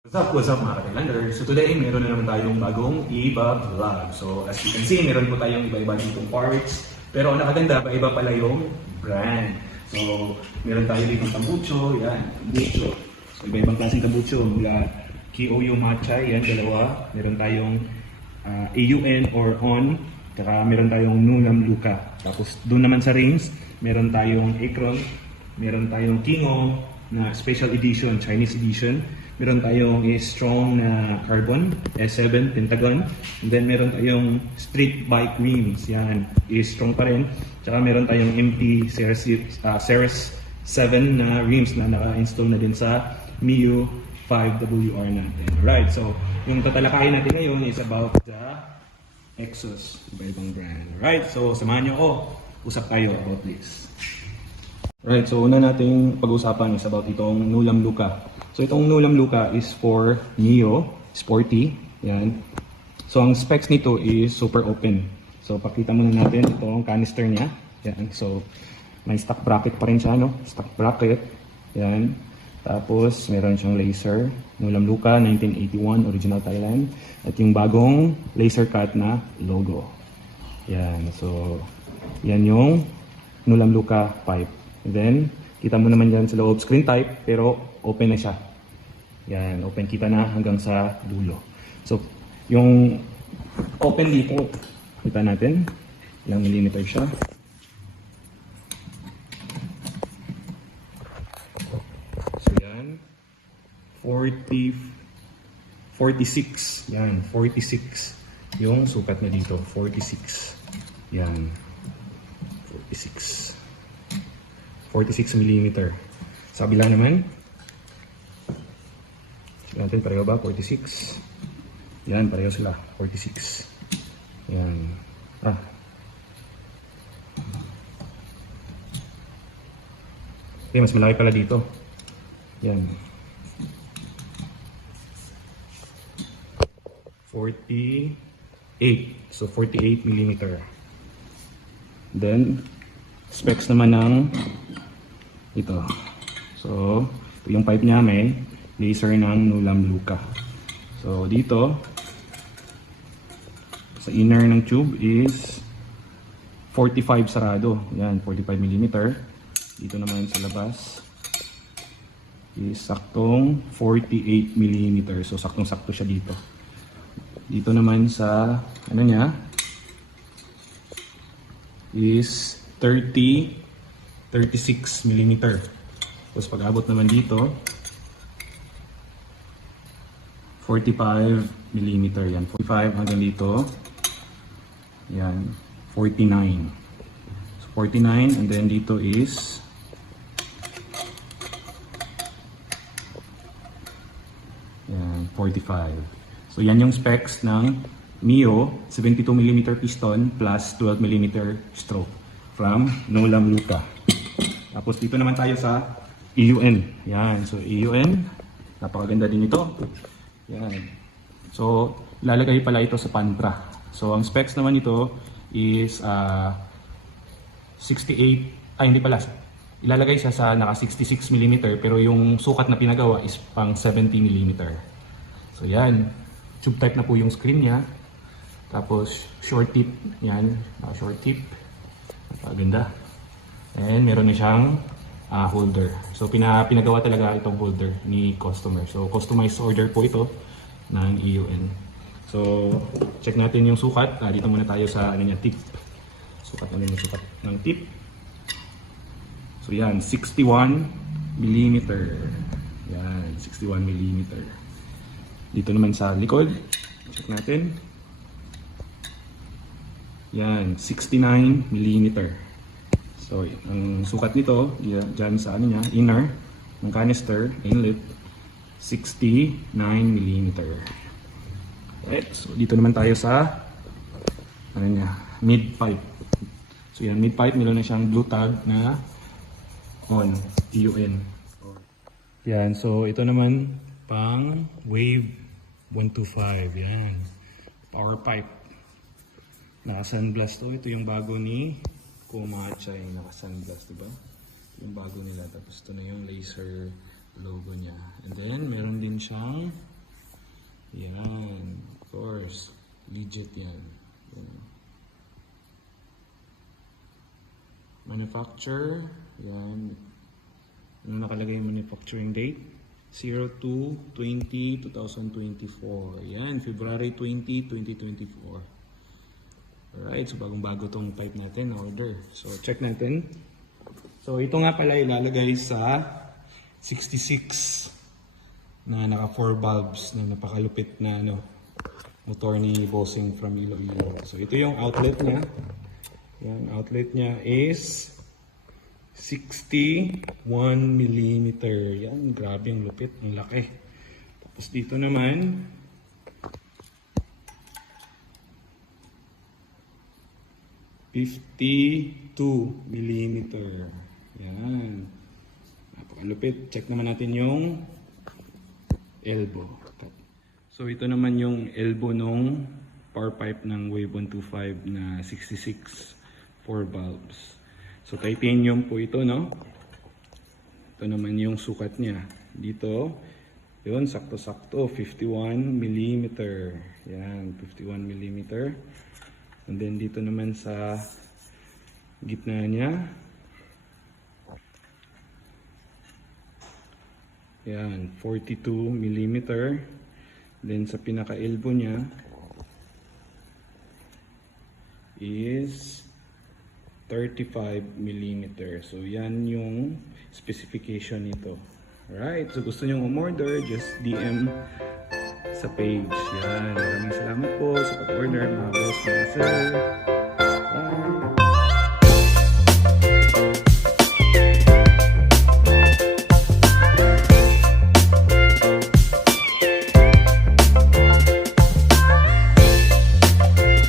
What's up mga ka-Thailanders? So today, meron na naman tayong bagong iba vlog. So as you can see, meron po tayong iba-iba ditong parts. Pero ang nakaganda, iba pala yung brand. So meron tayo ditong tambucho, yan, tambucho. So iba-ibang klaseng tambucho mula KOU Matcha, yan, dalawa. Meron tayong AUN or ON, saka meron tayong Nulam Luka. Tapos doon naman sa rings, meron tayong Akron, meron tayong Kingo na special edition, Chinese edition. Meron tayong strong na carbon, S7 Pentagon. And then meron tayong street bike rims, yan, strong pa rin. Tsaka meron tayong MT Ceres 7 na rims na naka-install na din sa Mio 5WR natin. Right, so yung tatalakayin natin ngayon is about the Exos, iba-ibang brand. Right, so samahan nyo ako, usap tayo about this. Right, so una nating pag-usapan is about itong Nulam Luka. So itong Nulam Luka is for Mio, sporty, yan. So ang specs nito is super open. So pakita muna natin itong canister niya. Yan, so may stock bracket pa rin siya, no? Stock bracket, yan. Tapos meron siyang laser, Nulam Luka 1981, original Thailand. At yung bagong laser cut na logo. Yan, so yan yung Nulam Luka pipe. And then, kita mo naman dyan sa loob, screen type, pero open na siya. Yan, open, kita na hanggang sa dulo. So, yung open dito, kita natin, ilang millimeter siya. So, yan, 46. Yan, 46. Yung sukat na dito, 46. Yan, 46. 46 mm. Sa kabila naman, check natin, pareho ba? 46. Yan, pareho sila. 46. Yan. Okay, mas malaki pala dito. Yan. 48. So, 48 mm. Then, specs naman ng ito. So, ito yung pipe niya, may laser ng Nulam Luka. So, dito, sa inner ng tube is 45 sarado. Yan, 45 mm. Dito naman sa labas is saktong 48 mm. So, saktong-sakto siya dito. Dito naman sa, ano niya, is 36 mm. Tapos pag-abot naman dito, 45 mm. Yan, 45 hanggang dito. Yan, 49. So 49, and then dito is yan, 45. So yan yung specs ng Mio 72 mm piston plus 12 mm stroke from Nulam Luka. Tapos dito naman tayo sa AUN. Yan, so AUN, napakaganda din ito. Yan. So lalagay pala ito sa Pantra. So ang specs naman ito is 68, hindi pala. Ilalagay siya sa naka 66 mm pero yung sukat na pinagawa is pang 70 mm. So yan, tube type na po yung screen niya. Tapos short tip, yan, short tip. Ganda. And meron na siyang holder. So pinagawa talaga itong holder ni customer. So customized order po ito ng AUN. So check natin yung sukat. Dito muna tayo sa ano niya, tip. Sukat natin yung sukat ng tip. So yan, 61 mm. Yan, 61 mm. Dito naman sa likod, check natin. Yan, 69 mm. So, ang sukat nito, dyan sa ano niya, inner ng canister, inlet, 69 mm. Right, so dito naman tayo sa ano niya, mid pipe. So yan, mid pipe, meron na siyang blue tag na on, AUN. Yan, so ito naman pang Wave 125, yan. Power pipe. Naka-sunblast to. Ito yung bago ni Matcha, yung naka-sunblast, diba? Yung bago nila. Tapos ito na yung laser logo niya. And then, meron din siyang Yan. Of course. Legit yan. Yan. Manufacture. Yan. Ano nakalagay yung manufacturing date? 02/20/2024. Yan. February 20, 2024. Alright. So, bagong-bago tong type natin na order. So, check natin. So, ito nga pala ilalagay sa 66 na naka 4 bulbs na napakalupit na motor ni Bossing from Iloilo. So, ito yung outlet niya. Yan, outlet niya is 61 mm. Yan, grabe yung lupit, ang laki. Tapos dito naman, ₱52 mm. Yan. Napakalupit. Check naman natin yung elbow. So ito naman yung elbow nung power pipe ng Wave 125 na 66 4 bulbs. So titanium po ito, no? Ito naman yung sukat niya. Dito, yun, sakto-sakto, 51 mm. Yan, 51 mm. And then dito naman sa gitna niya, yan, 42 mm. Then sa pinaka-elbow niya is 35 mm. So yan yung specification nito. Alright, so gusto nyo umorder, just DM sa page. Yan, maraming salamat po sa pag-order mga boss, mga sir.